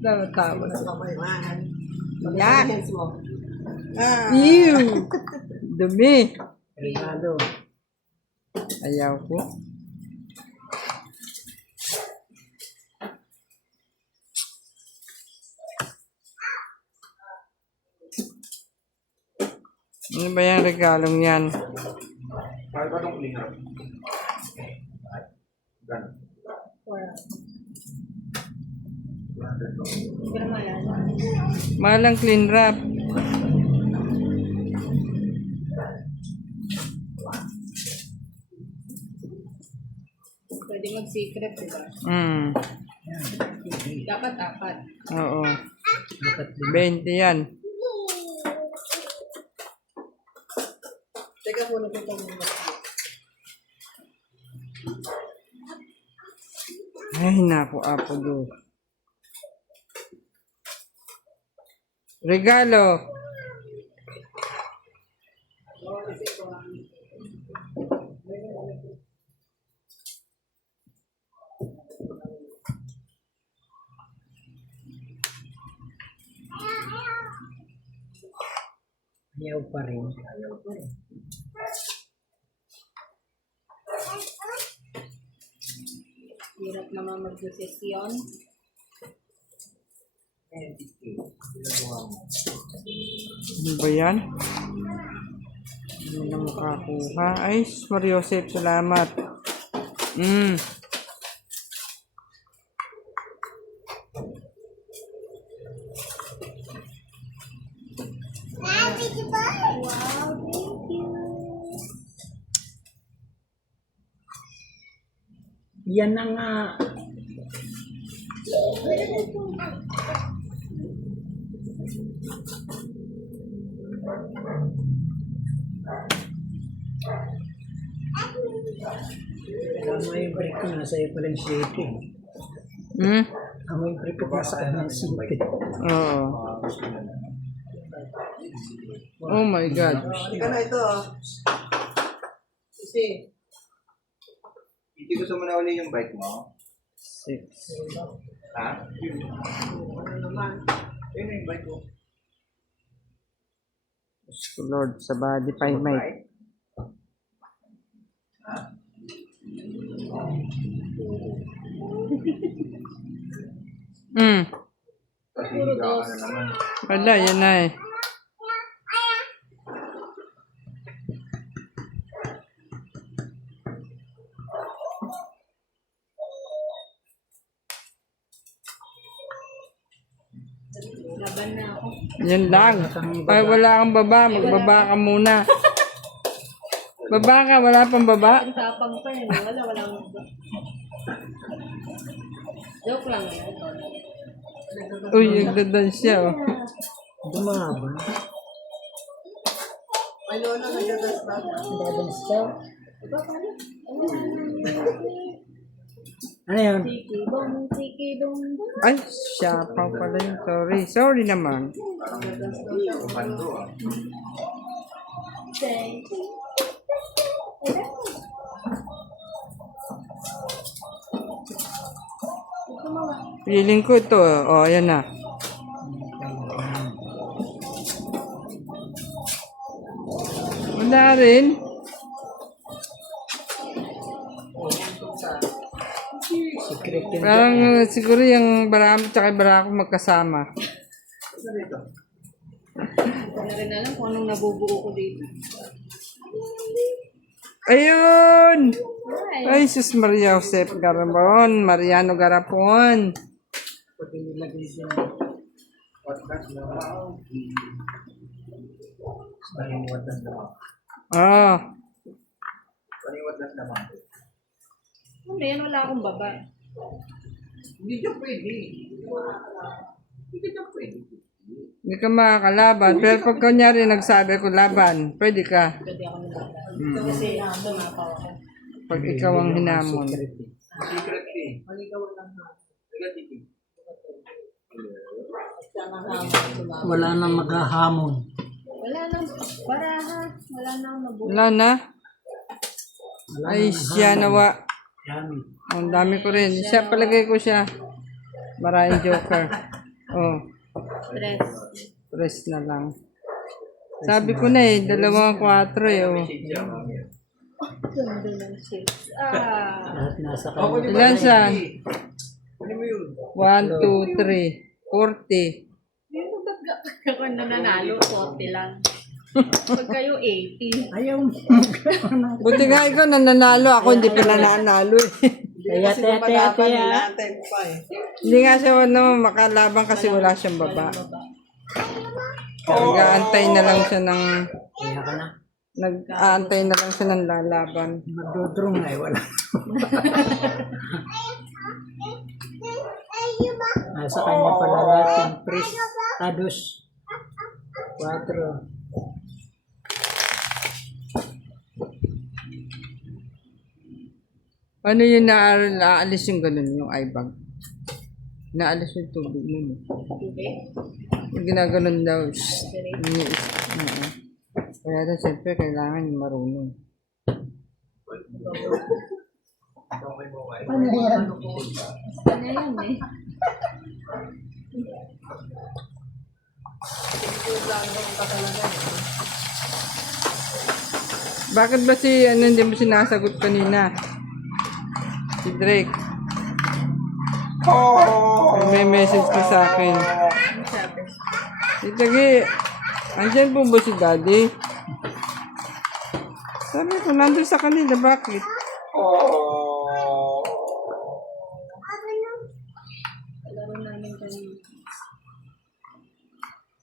Tawa-tawa. Kamayaman. Yan. Hands mo. Ah. Ew! Dumi. Regalo. Ayaw ko. Ano ba yung regalong yan? Kaya ba itong cleaner? Ganun. Hindi ko naman yan. Mahal ang clean wrap. Pwede mag-secret, diba? Dapat apat. Oo. Dapat 20 yan. Teka muna ko itong Ay, naku, apo do. Regalo. ayaw pa rin. Hirap naman mag-desisyon. Ano ba yan? Hindi na makakuha. Ay, Mariosep, salamat. Yan na nga. Tama yung break ko, nasa iyo pa rin shaking. Tama yung break ko, nasa kanyang shaking. Oo. Oh my God. Teka na ito. Kasi, Hindi gusto mo na uli yung bike mo? 6. Ha? ano naman. Ayun na yung bike mo. Lord, sa body pa may. Ha? Kasi Puro higa ka dos. na naman. Wala, yan na eh. Laban na ako. Yan lang. Ay, wala kang baba. Magbaba ka muna. Baba ka, wala pang baba. Ang tapang pa yun. Wala. Joke lang eh. Uy, nagdadan siya oh. Dumaba. May lola nagdadas na. Dadans daw. Ano yun? Tiki dong. Ay, siya pa pala yun. Sorry naman. Bando ah. Feeling ko ito. Oh, ayan na. Wala rin. Secret yun. Parang siguro yung Barako tsaka Barako magkasama. Hindi na rin alam kung anong nabubuo ko dito. Ayun! Ay, sus Maria Josep Garapon. Mariano Garapon. Pag nilagay siya. Paniwatas naman. Ah. Paniwatas naman. Ano yan? Wala akong baba. Hindi siya pwede. Hindi siya pwede. Hindi ka makakalaban. Pero pag kunyari nagsabi ko laban, pwede ka. Pwede ako nalaban. Kasi tumapaw ako. Pag ikaw ang hinamon. Secret eh. Maligawan lang na. Negative. Siya na naman. Wala nang maghahamon. Wala nang baraha. Wala nang nabuo. Wala na. Ay, siya nawa. Yummy. Ang dami ko rin. Siya, palagay ko siya. Maraming joker. Oh, Stress. press na lang. Sabi ko na eh, 2-4 eh. Oh. Siya, mami. Sundo ng chips. Ah. Lahat nasa kanya. Ilan siya? Ano mo yun? 1, 2, 3, 40. Yung ba't ako nananalo? 40 lang. Pag kayo 80. Ayaw mo. Buti nga ikaw nananalo. Ako hindi pa nananalo eh. Kaya Kasi lumalaban natin pa eh. Hindi nga siya naman makalaban kasi wala siyang baba. Nag-aantay na lang siya ng... Kaya ka na. Nag-aantay na lang siya ng lalaban. Magdudrong ay wala. Nasa kanya pala lahat yung pris. Tados. 4. Ano yung naalis yung ganun, yung eye bag? Naalis yung tubig mo. No? Yung ginaganon daw. Oo. Kaya daw siyempre kailangan marunong. Ano yan? Ano yan eh? Bakit ba si ano hindi mo sinasagot kanina? Si Drake. May message ka sa akin. Ano sabi? Itagi, andyan po ba si Daddy? Sabi ko, nandun sa kanila, bakit? Laro namin kanina.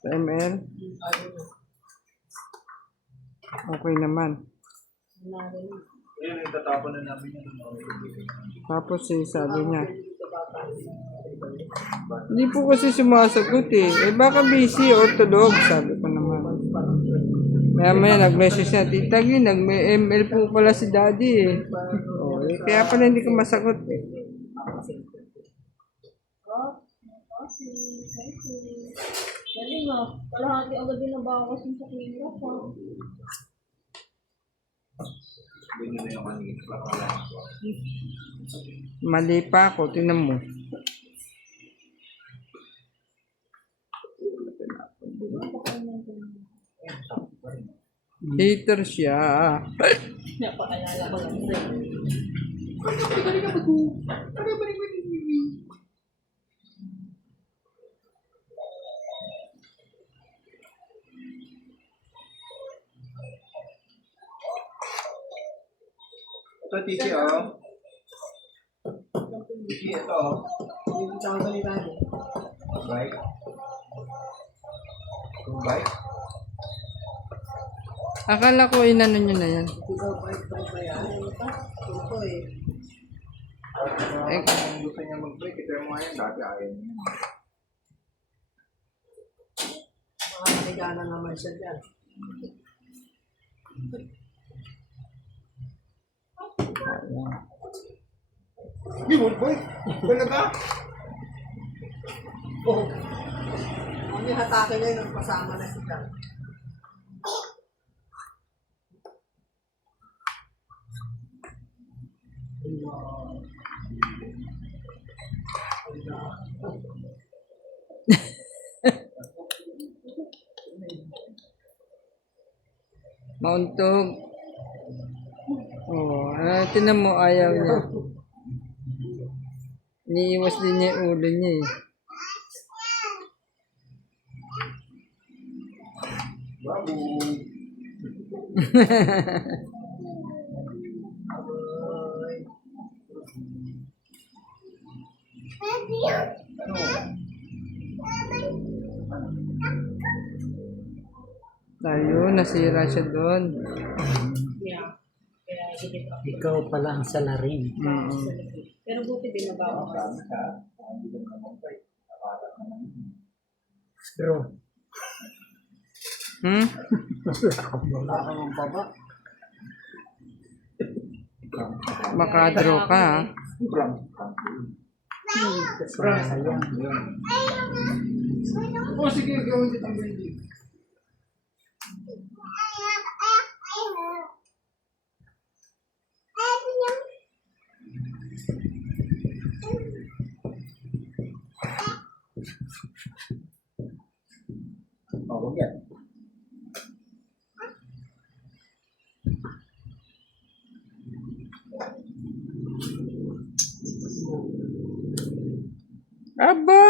Sa ML? Okay naman. Laro na. Ayun, itatapon na namin yun. Tapos sabi niya, hindi po kasi sumasagot eh. Eh baka busy or tulog, sabi ko naman. Maya nag-message na, Tita Gin, nag-ML po pala si Daddy eh. Oh, eh. Kaya pala hindi ko masagot eh. Galing mo. Kalahati agad din nabawas yung sa kilo ko. Ganyan na yung kanina. Wala. Mali pa ako, tingnan mo. Hater siya. Napakalala ko lang sa'yo. ko. Ano ba rin Bibi? Ito, Titi, oh. Titi, ito, oh. Yung salita mo. Bike. Yung bike. Akala ko inano nyo na yan. Ikaw, bike ba yan? Ito eh. Kung gusto niya mag-break, ito yung mga yan, dati ayaw niya. Makakanigana naman siya dyan. Hindi mo, boy. Wala ka? Oh. Ang yung hatake niya yung kasama na siya. Mauntog. Oh, tinan mo, ayaw niya. Iniiwas din niya yung ulo niya eh. Baboy. Ano? Tayo, nasira siya doon. Yeah. Kaya hindi pa. Ikaw pala ang salarin. Pero buti din nabawa ko. Bro, Wala ka ng baba. Makadraw ka ha. sayang. Oh, sige, gawin dito ang breathing. Oh, wag yan. Aba!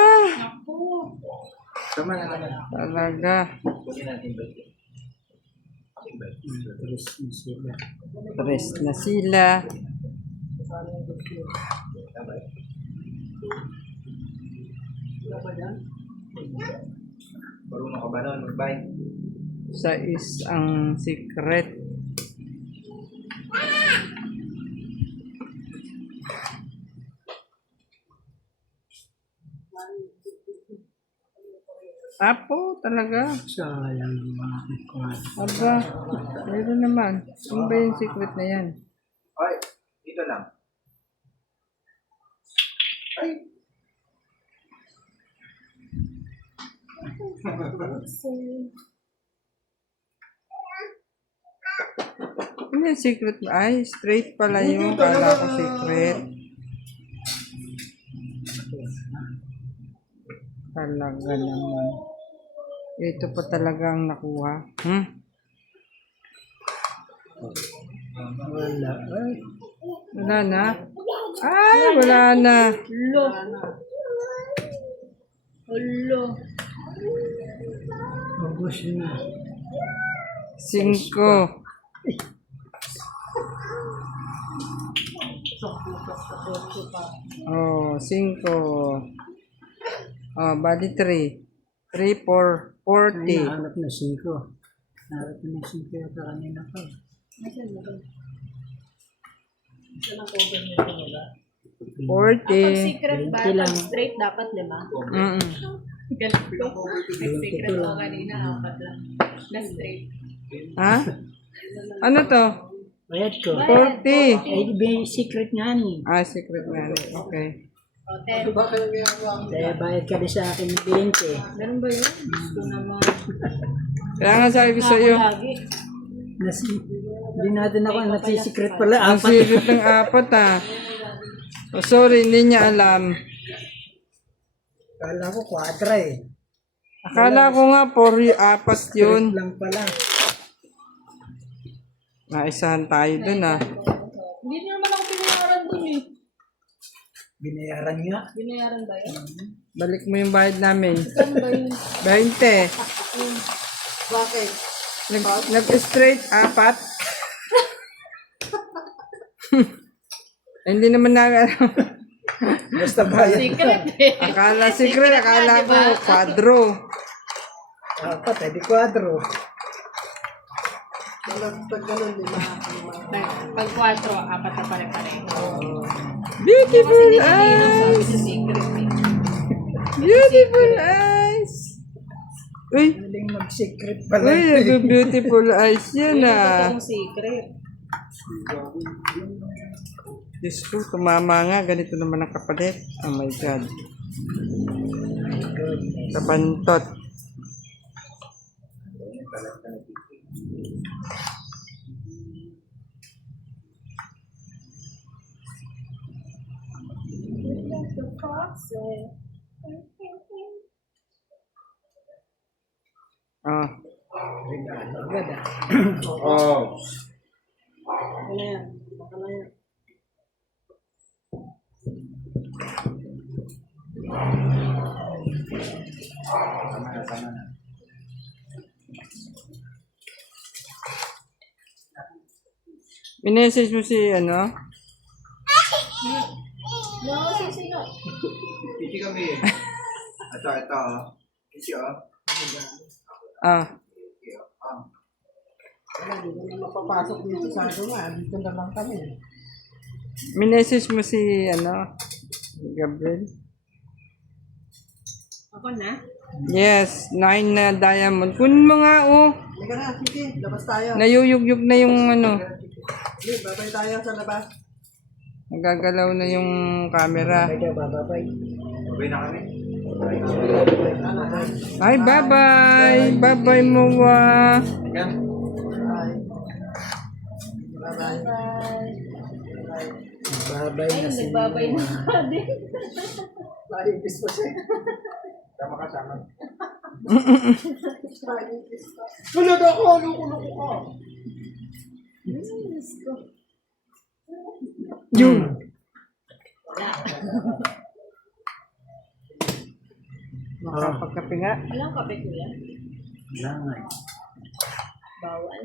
Tama na naman. Talaga. Kunin natin ba ito? Tres na sila. Marunong ka ba nun mag-bike? Sais ang secret. Apo, talaga. Sayang mga kuwan. Aba, meron naman. Ano ba yung secret na yan? Ay, dito lang. Ay! Ano yung secret? Ay, straight pala yung kala ko secret. Talaga naman. Ito pa talaga ang nakuha. Wala. Ay, Wala na? Ay, wala na. Lo. Lo. ubos na. 5. Oh, 5. Oh, bali 3. 3, 4, 40. Nahanap na 5. Nahanap na 5 yata kanina pa. Nasaan mo ba? Saan ang cover nito mo ba? 40. Pag secret ba? 20 lang. Pag straight dapat 5. Mm-mm. Ganito. Nag-secret ko kanina, 4 lang. Na straight. Ha? Ano to? Bayad ko. 40. Eh, may secret nga ni. Ah, secret na rin. Okay. O, 10. Bakit ang ginagawa mo? Kaya bayad ka din sa akin ng 20. Meron ba yun? Gusto naman. Kaya nga sabi ko sa iyo, Lagi. Hindi natin ako nasi-secret pala. ang secret ng 4 ah. Oh, sorry, hindi niya alam. Kala ko kwadra eh. Akala ko nga 4 yun. Lang pala. Naisahan tayo dun ah. Hindi niyo naman ako pinayaran dun eh. Binayaran nga. Binayaran ba yun? Balik mo yung bayad namin. Ano ba yun? 20. Bakit? Nag-straight, 4. Hindi naman na Basta bayad. Secret eh. akala secret, akala ko quadro. Apat, edi kwadro. Pag ganun, di ba? Pag 4, 4 na pare-pareho. Beautiful Hindi sabi eyes! sa secret eh. Beautiful eyes! Uy! Maling mag-secret pala. Uy, beautiful eyes yan Yun ang ah. totoong secret. Diyos ko, tumama nga. Ganito naman ang kapalit. Oh my God. Kabantot. Ah. Agad ah. Oh. Ano yan? Baka na yan. Tama na, tama na. Minessage mo si ano? No, sino? Pichi kami. Ito. Pichi, oh. Ah. Wala, di ko na mapapasok dito sa ano nga. Dito na lang kami. Minessage mo si ano? Gabriel? Ako na? Yes, 9 na diamond. Kunin mo nga oh. Halika na, sige. Labas tayo. Nayuyugyug na yung ano. Sige, babay tayo sa labas. Nagagalaw na yung camera. Kaya bababay. Babay na kami. Ay, bye-bye. Bye-bye mo ah. Yan. Bye. Bye. Babay Ay, na si nagbabay na ka din. Naipis pa siya. Tama ka, tama. Naipis pa. Tulad ako! Luko-luko ka! Yung. Makapagkape nga. Walang kape kuya? Wala nga eh. Bawal.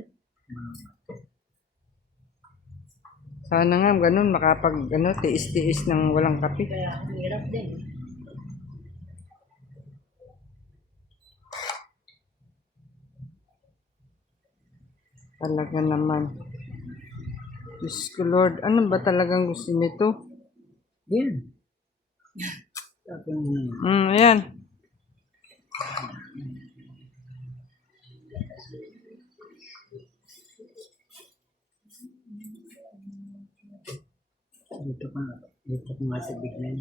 Sana nga ganun makapag ano, tiis-tiis ng walang kape. Kaya ang hirap din. Talaga naman. Diyos ko Lord, ano ba talagang gusto nito? Yan. Tapos Ayan. dito ko nga sa bigyan.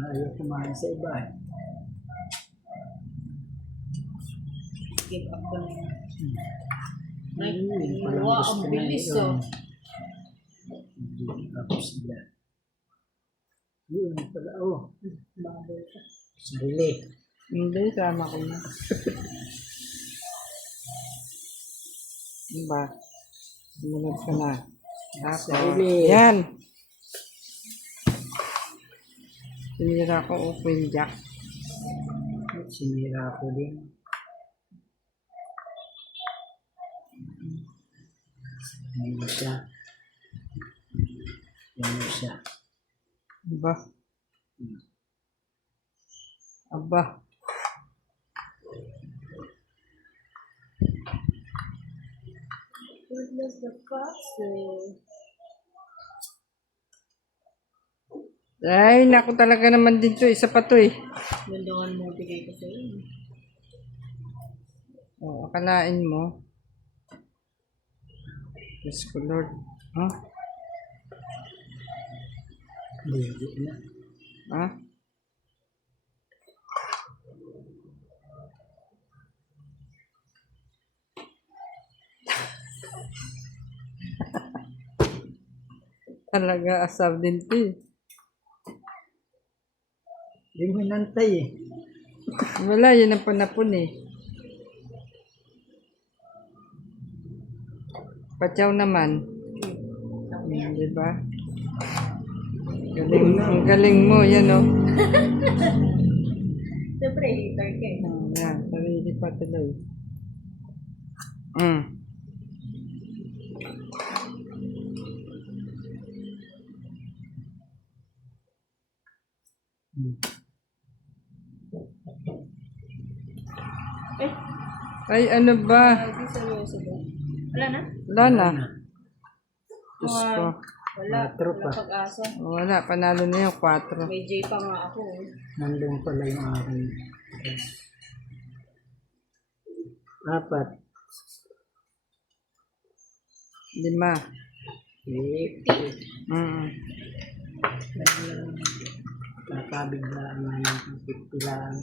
Ayaw kumain sa iba eh. Give up ko na yun. Ay, Parang wow, gusto ang na bilis yun. oh. Give up sila. Yun pala, oh. Bubble ka. Sarili. Hindi, tama ko na. Diba? Sumunod ka na. Tapos, Sarili. yan. Sinira ko open jack. Sinira ko din. Ayun siya. Yan siya. Diba? Aba. Goodness the castle. Ay, naku talaga naman dito. Isa pa to eh. Gandungan mo bigay ko sa'yo. O, akalain mo. Diyos ko Lord. Huh? Hindi na. Ha? Talaga asaw din to eh. Hindi mo inantay eh. Wala, yun ang panapon eh. Patyaw naman. Di ba? Galing, ang galing mo, yan o. Siyempre, hater ka eh. Yan, sarili pa tuloy. Mm. Eh, Ay, ano ba? hindi seryoso ba? Wala na? Wala na. Diyos ko. Wala. Quatro Wala pa. pag-asa. Wala, panalo na yung 4. May J pa nga ako. Eh. Nandun pala yung aking 4. 5. 50. Mm. Nakabiglaan namin ng 50 lang.